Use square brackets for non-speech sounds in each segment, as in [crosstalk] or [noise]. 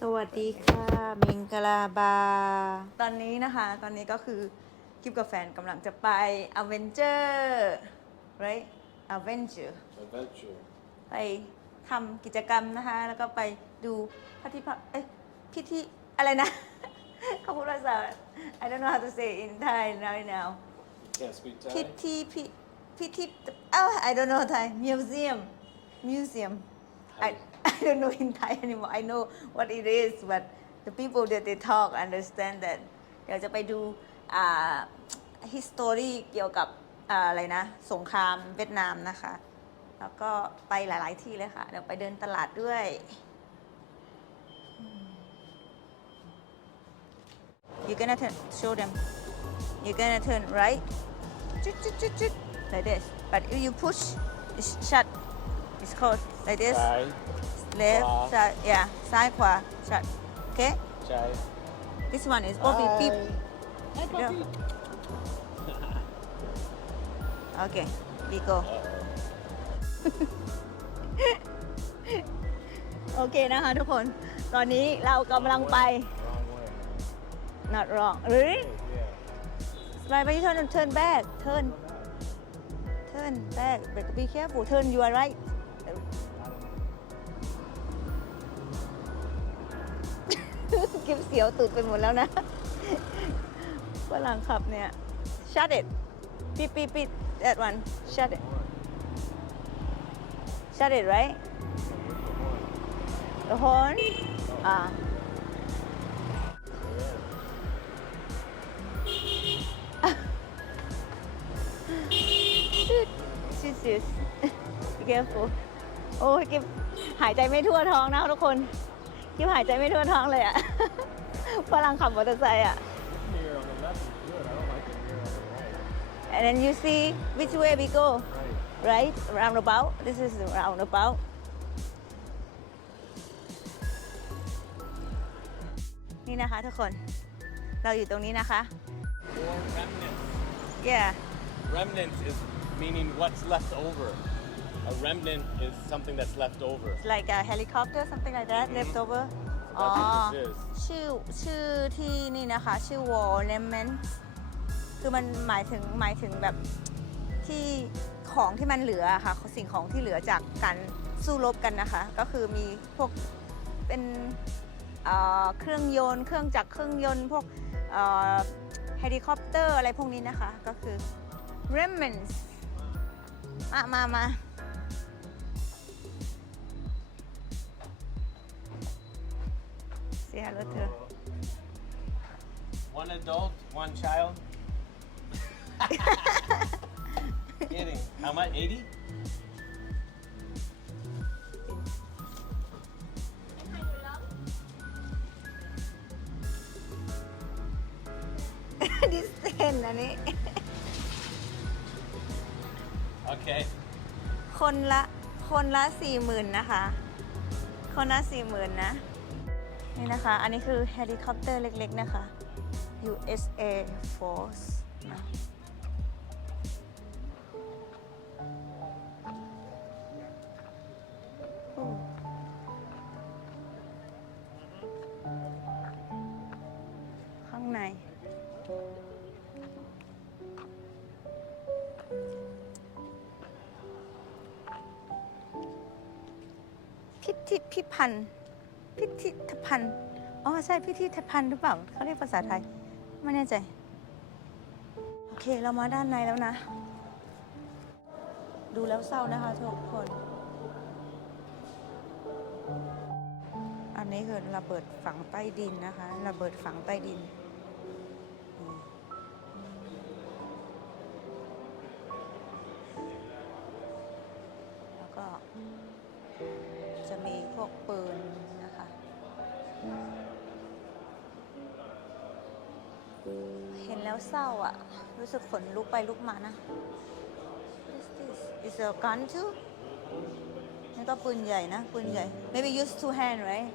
สวัสดีค่ะมิงกลาบา ตอนนี้นะคะ ตอนนี้ก็คือกิฟกับแฟนกำลังจะไปอเวนเจอร์ right Avenger Adventure. ไปทำกิจกรรมนะคะ แล้วก็ไปดูพิธีเอ้ยพิธีอะไรนะ เขาพูดภาษา I don't know how to say in Thai right now You can't speak พิ Thai? ธีพิพิธีเอ้า I don't know Thai museum museum I I don't know in Thai anymore I know what it is but the people that they talk understand that เดี๋ยวจะไปดู history เกี่ยวกับอะไรนะ สงครามเวียดนามนะคะ แล้วก็ไปหลาย ๆ ที่เลยค่ะ เดี๋ยวไปเดินตลาดด้วย You're gonna turn show them You're gonna turn right Chut, chut, chut, chut, like this but if you push it's shut it's closed like this Chai. Left ขวา side yeah ซ้ายขวา shut okay Chai. this one is oh beep beep Hi. Yeah. okay we go โอเคนะคะทุกคน ตอนนี้เรากำลังไป Wrong way. not wrong really Yeah. ไปไป turn turn back turn turn back but be careful turn you are right ก็บเสียวตูดไปหมดแล้วนะฝรั่งขับเนี่ย shut it ปิดปิดปิด that one shut it shut it right the horn อ่าชิชิส be careful โอ้ยกิบหายใจไม่ทั่วท้องนะทุกคน กิบหายใจไม่ทั่วท้องเลยอะ ฝรั่งขับมอเตอร์ไซค์อะ Mirror on the left is good. I don't like the mirror on the right. and then you see which way we go Right. right roundabout this is the roundabout นี่นะคะทุกคน เราอยู่ตรงนี้นะคะ Or remnant. yeah Remnant is meaning what's left over. A remnant is something that's left over. like a helicopter something like that Mhm. leftover That's อ๋อ what this is. ชื่อชื่อที่นี่นะคะ ชื่อ war remnant คือมันหมายถึงหมายถึงแบบที่ของที่มันเหลืออะค่ะ สิ่งของที่เหลือจากการสู้รบกันนะคะ ก็คือมีพวกเป็นเอ่อเครื่องยนต์ เครื่องจักรเครื่องยนต์ พวกเฮลิคอปเตอร์อะไรพวกนี้นะคะ ก็คือ remnants มามามา สียรถเธอ One adult, one child. Kidding. How much? 80? distance อันนี้ Okay. คนละคนละสี่หมื่นนะคะ คนละสี่หมื่นนะ นี่นะคะ อันนี้คือเฮลิคอปเตอร์เล็กๆนะคะ USA Force นะข้างใน พิพิพิพันธ์ พิพิธภัณฑ์อ๋อใช่พิพิธภัณฑ์หรือเปล่าเขาเรียกภาษาไทย ไม่แน่ใจ โอเคเรามาด้านในแล้วนะ ดูแล้วเศร้านะคะทุกคน อันนี้คือระเบิดฝังใต้ดินนะคะ ระเบิดฝังใต้ดิน แล้วเศร้าอะรู้สึกขนลุกไปลุกมานะ What's this is a gun too นี่ก็ปืนใหญ่นะ ปืนใหญ่ maybe use two hand right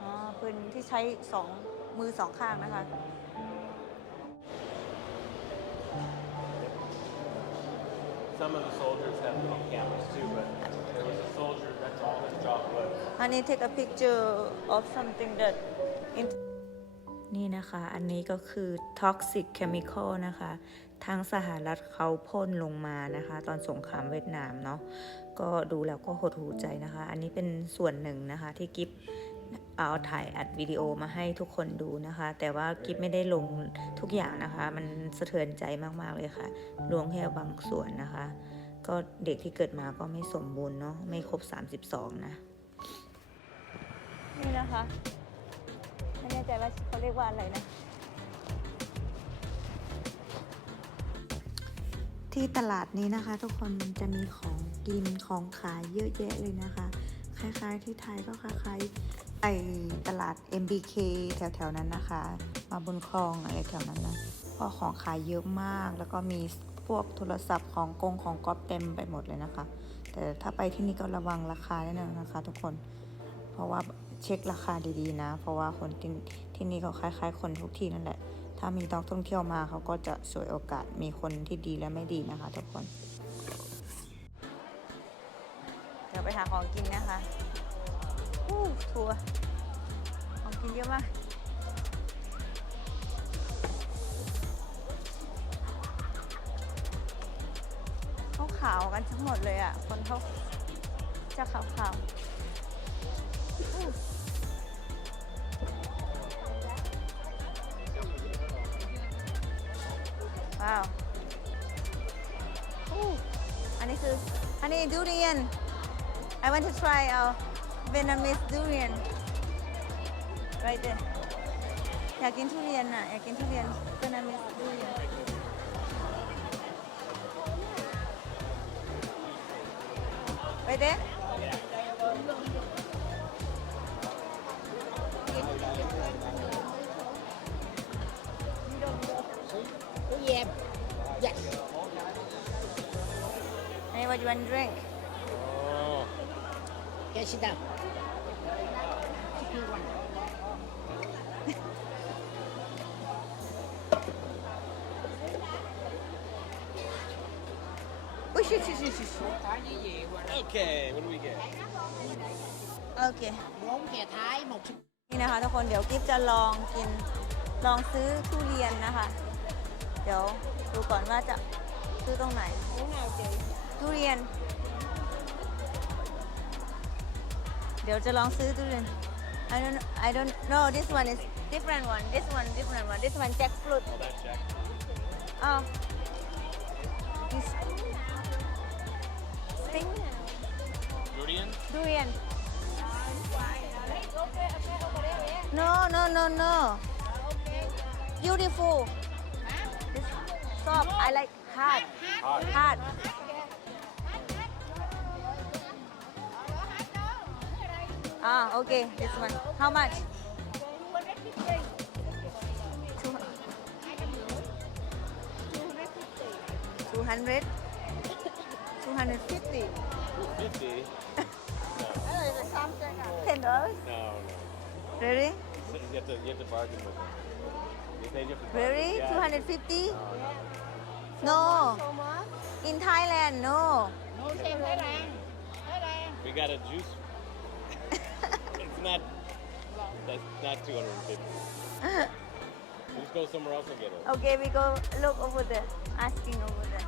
อ๋อปืนที่ใช้สองมือสองข้างนะคะ So some of the soldiers have little cameras too, but there was a soldier, that's all his job was. Honey take a picture of something that in นะคะ อันนี้ก็คือ toxic chemical นะคะ ทางสหรัฐเขาพ่นลงมานะคะ ตอนสงครามเวียดนามเนาะ ก็ดูแล้วก็หดหูใจนะคะ อันนี้เป็นส่วนหนึ่งนะคะที่กิฟเอาถ่ายอัดวิดีโอมาให้ทุกคนดูนะคะ แต่ว่ากิฟไม่ได้ลงทุกอย่างนะคะ มันสะเทือนใจมากๆเลยค่ะลวงแค่บางส่วนนะคะ ก็เด็กที่เกิดมาก็ไม่สมบูรณ์เนาะไม่ครบ 32 นะ นี่นะคะ ไม่แน่ใจว่าเขาเรียกว่าอะไรนะ ที่ตลาดนี้นะคะ ทุกคนมันจะมีของกินของขายเยอะแยะเลยนะคะ คล้ายๆที่ไทยก็คล้ายๆไอตลาด MBK แถวๆนั้นนะคะ มาบนคลองอะไรแถวนั้นนะเพราะของขายเยอะมากแล้วก็มีพวกโทรศัพท์ของกงของก๊อปเต็มไปหมดเลยนะคะ แต่ถ้าไปที่นี่ก็ระวังราคาแน่นอนนะคะ ทุกคน เพราะว่า เช็คราคาดีๆนะ เพราะว่าคนที่ที่นี่เขาคล้ายๆ คนทุกที่นั่นแหละ ถ้ามีนักท่องเที่ยวมาเขาก็จะสวยโอกาสมีคนที่ดีและไม่ดีนะคะทุกคน เดี๋ยวไปหาของกินนะคะอู้ทัวร์ของกินเยอะมากเขาขาวกันทั้งหมดเลยอะ คนเขาจะขาวขาวๆ นนี้ดูเรียน I want to try our Vietnamese durian right there อยากกินทุเรียนน่ะ อยากกินทุเรียน Vietnamese durian right there Yeah. Okay, sit down. Uy, shit, shit, shit, shit. Okay, what do we get? โอเค Bốn chè Thái, một นี่นะคะทุกคนเดี๋ยวกิฟจะลองกินลองซื้อทุเรียนนะคะ เดี๋ยวดูก่อนว่าจะซื้อตรงไหน ทุเรียน เดี๋ยวจะลองซื้อทุเรียน I don't I don't know this one is different one this one different one this one jackfruit All that check. อ้าว this sting Durian? ทุเรียน no no no no beautiful this soft I like hard Hard. Ah okay this one how much Two hundred. Two hundred fifty. 250? Ten dollars. No, no. Really? So You have to, you have to bargain with them. They say you have to bargain. Really? Yeah. Two hundred fifty? No, no. No. In Thailand, no. Nô xem Thái Lan. Thái Lan. We got a juice. It's not, that's not 250. Just go somewhere else and get it. Okay, we go look over there. Asking over there.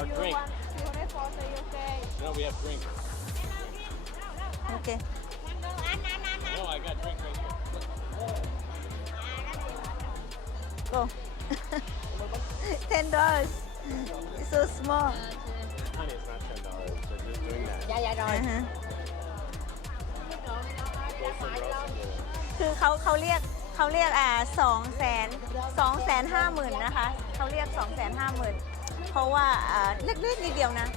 Or drink. No, we have drink. Okay. No, I got drink right here. Go. [laughs] Ten dollars. It's so small. Honey, it's not ten dollars. So just doing that. Dạ dạ rồi. Uh-huh. Go คือเขาเขาเรียกเขาเรียกอ่าสองแสนสองแสนห้าหมื่นนะคะเขาเรียกสองแสนห้าหมื่นเพราะว่าอ่าเล็กๆนิดเดียวนะ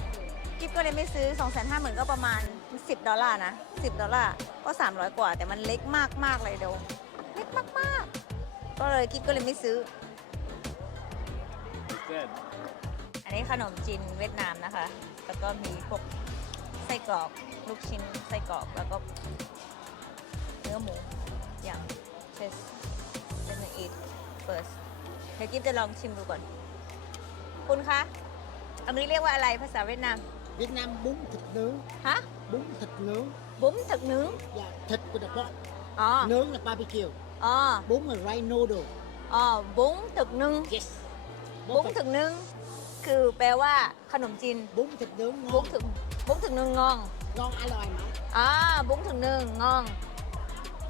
กิฟก็เลยไม่ซื้อ2องแสนห้าหมื่นก็ประมาณ 10 ดอลลาร์นะ 10 ดอลลาร์ก็ 300 กว่าแต่มันเล็กมากๆเลยเดี๋ยวเล็กมากๆก็เลยกิฟก็เลยไม่ซื้อ Dead. อันนี้ขนมจีนเวียดนามนะคะ แล้วก็มีพวกไส้กรอกลูกชิ้นไส้กรอกแล้วก็เนื้อหมูอย่างเชสเจนอีทเฟิร์สเดี๋ยวกิ๊บจะลองชิมดูก่อน คุณคะ อันนี้เรียกว่าอะไรภาษาเวียดนาม Việt Nam bún thịt nướng ฮะ bún thịt nướng บุ้มถึกนึง dạ thịt của đặc bọ อ๋อ nướng là barbecue อ๋อ bún là rice noodle อ๋อบุ้งถึกนึง yes บุ้งถึกนึง คือแปลว่าขนมจีน bún thịt nướng บุ้ง ngon ถึงบุ้งถึงนึงงอง ngon à lòi mà อ่าบุ้งถึงนึงงอง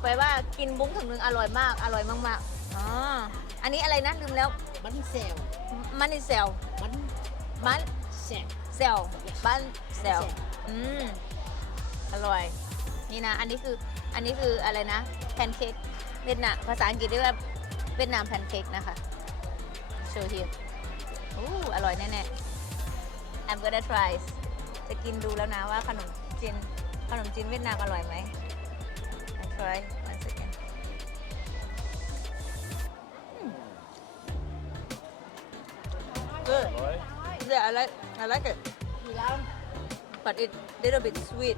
แปลว่ากินบุ้งถึงนึงอร่อยมาก อร่อยมากๆอ๋ออันนี้อะไรนะลืมแล้ว bánh xèo มันนี่เซล bánh มัน xèo เซลบ้านเซลอืมอร่อย นี่นะ อันนี้คืออันนี้คืออะไรนะแพนเค้กเวียดนามภาษาอังกฤษเรียกว่าเวียดนามแพนเค้กนะคะโชว์ทีอู้อร่อยแน่ๆ I'm gonna try จะกินดูแล้วนะว่าขนมจีนขนมจีนเวียดนามอร่อยไหม I try one second. อืม Good Oi. Yeah I like I like it. Gì lắm but it little bit sweet